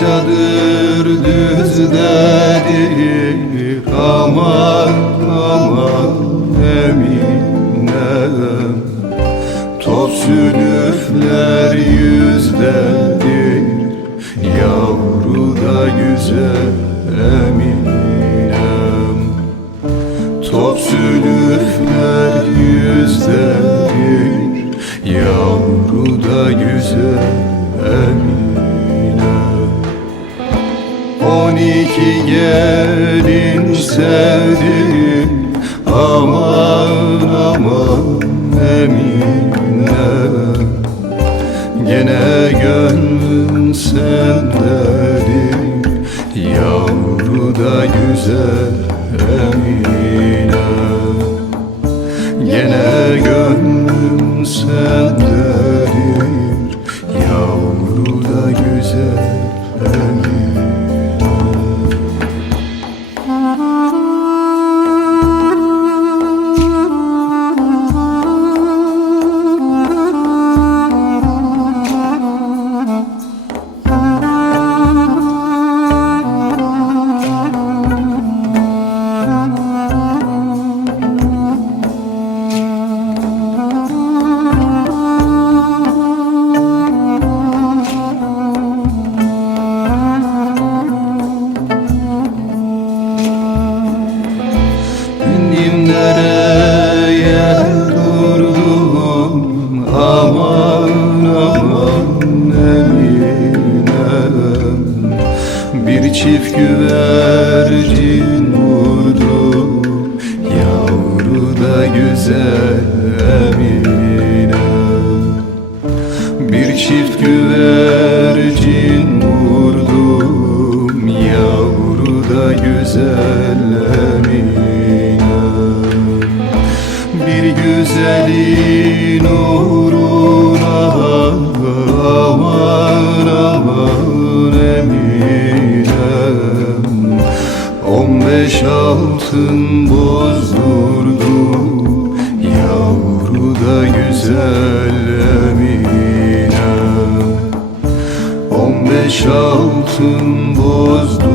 çadır düzdedir. Aman aman Eminem, top sülüfler yüzdedir. Yavru da güzel Eminem, top sülüfler yüzdedir. Yavru da güzel Eminem. 12 gelin sevdim, aman aman Eminem. Gene gönlüm sendedir, yavru da güzel Eminem. Gene gönlüm sendedir, yavru da güzel Eminem. Nereye durdum, aman aman Eminem. Bir çift güvercin vurdu, yavru da güzel Eminem. Bir çift güvercin vurdum, yavru da güzel Eminem. Bir güzelin uğruna aman aman Eminem. 15 altın bozdurdu, yavru da güzel Eminem. 15 altın bozdu,